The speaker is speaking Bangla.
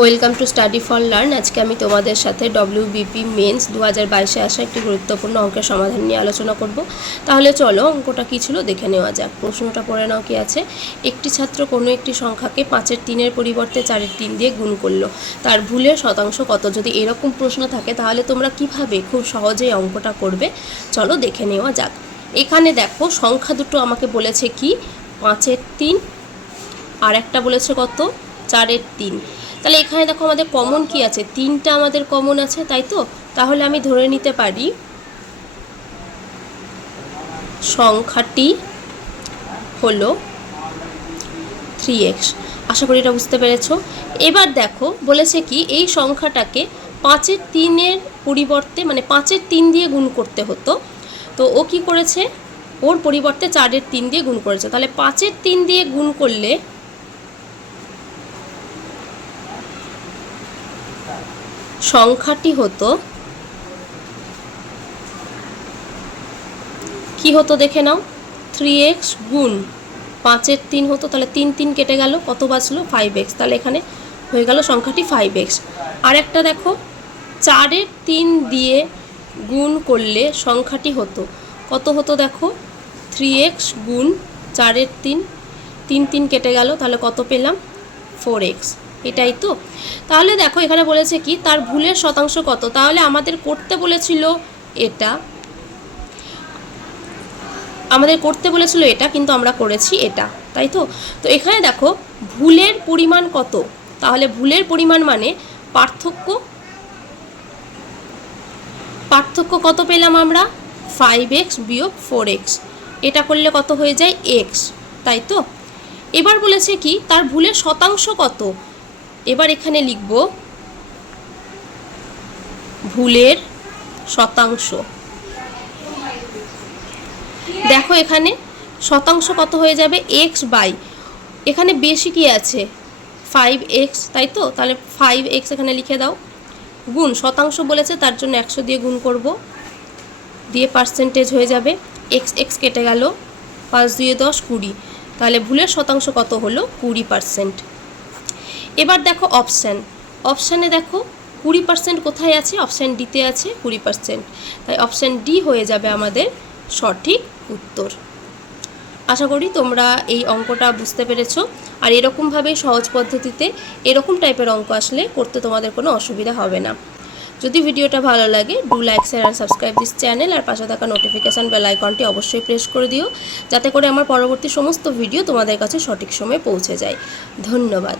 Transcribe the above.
Welcome to study for learn. আজকে আমি তোমাদের সাথে ডব্লিউবিপি মেন্স দু হাজার বাইশে আসা একটি গুরুত্বপূর্ণ অঙ্কের সমাধান নিয়ে আলোচনা করব। তাহলে চলো, অঙ্কটা কী ছিল দেখে নেওয়া যাক। প্রশ্নটা পড়ে নাও কি আছে। একটি ছাত্র কোনো একটি সংখ্যাকে পাঁচের তিনের পরিবর্তে চারের তিন দিয়ে গুণ করল। তার ভুলের শতাংশ কত? যদি এরকম প্রশ্ন থাকে, তাহলে তোমরা কীভাবে খুব সহজেই অঙ্কটা করবে? চলো দেখে নেওয়া যাক। এখানে দেখো, সংখ্যা দুটো আমাকে বলেছে কি? পাঁচের তিন আর একটা বলেছে কত? চারের তিন। তাহলে এখানে দেখো আমাদের কমন কি আছে? তিনটা আমাদের কমন আছে, তাই তো? তাহলে আমি ধরে নিতে পারি সংখ্যাটি হলো থ্রি এক্স আশা করি এটা বুঝতে পেরেছ। এবার দেখো, বলেছে কি, এই সংখ্যাটাকে পাঁচের তিনের পরিবর্তে মানে পাঁচের তিন দিয়ে গুণ করতে হতো। তো ও কি করেছে? ওর পরিবর্তে চারের তিন দিয়ে গুণ করেছে। তাহলে পাঁচের তিন দিয়ে গুণ করলে সংখ্যাটি হতো, কি হতো দেখে নাও থ্রি এক্স গুণ পাঁচের তিন হতো, তাহলে তিন তিন কেটে গেল, কত বাঁচলো? ফাইভ এক্স তাহলে এখানে হয়ে গেল সংখ্যাটি ফাইভ এক্স আর একটা দেখো, চারের তিন দিয়ে গুণ করলে সংখ্যাটি হতো, কত হতো দেখো? থ্রি এক্স গুণ চারের তিন তিন তিন কেটে গেল, তাহলে কত পেলাম? ফোর এক্স এটাই তো। তাহলে দেখো, এখানে বলেছে কি, তার ভুলের শতাংশ কত? তাহলে আমাদের করতে বলেছিল এটা। আমাদের করতে বলেছিল এটা, কিন্তু আমরা করেছি এটা, তাই তো? তো এখানে দেখো, ভুলের পরিমাণ কত? তাহলে ভুলের পরিমাণ মানে পার্থক্য পার্থক্য কত পেলাম আমরা? ফাইভ এক্স বিয়োগ ফোর এক্স এটা করলে কত হয়ে যায়? এক্স তাই তো? এবার বলেছে কি, তার ভুলের শতাংশ কত? এবার এখানে লিখব ভুলের শতাংশ। দেখো এখানে শতাংশ কত হয়ে যাবে? এক্স বাই এখানে বেশি কি আছে? ফাইভ এক্স তাই তো? তাহলে ফাইভ এক্স এখানে লিখে দাও। গুণ, শতাংশ বলেছে, তার জন্য একশো দিয়ে গুণ করব। দিয়ে পার্সেন্টেজ হয়ে যাবে। এক্স এক্স কেটে গেল, পাঁচ দুয়ে দশ কুড়ি। তাহলে ভুলের শতাংশ কত হলো? কুড়ি পার্সেন্ট এবার দেখো অপশান অপশানে দেখো কুড়ি পার্সেন্ট কোথায় আছে? অপশান ডিতে আছে কুড়ি পার্সেন্ট তাই অপশান ডি হয়ে যাবে আমাদের সঠিক উত্তর। আশা করি তোমরা এই অঙ্কটা বুঝতে পেরেছ। আর এরকমভাবে সহজ পদ্ধতিতে এরকম টাইপের অঙ্ক আসলে করতে তোমাদের কোনো অসুবিধা হবে না। যদি ভিডিওটা ভালো লাগে do like share and subscribe this channel আর পাশে থাকা নোটিফিকেশান বেল আইকনটি অবশ্যই প্রেস করে দিও, যাতে করে আমার পরবর্তী সমস্ত ভিডিও তোমাদের কাছে সঠিক সময়ে পৌঁছে যায়। ধন্যবাদ।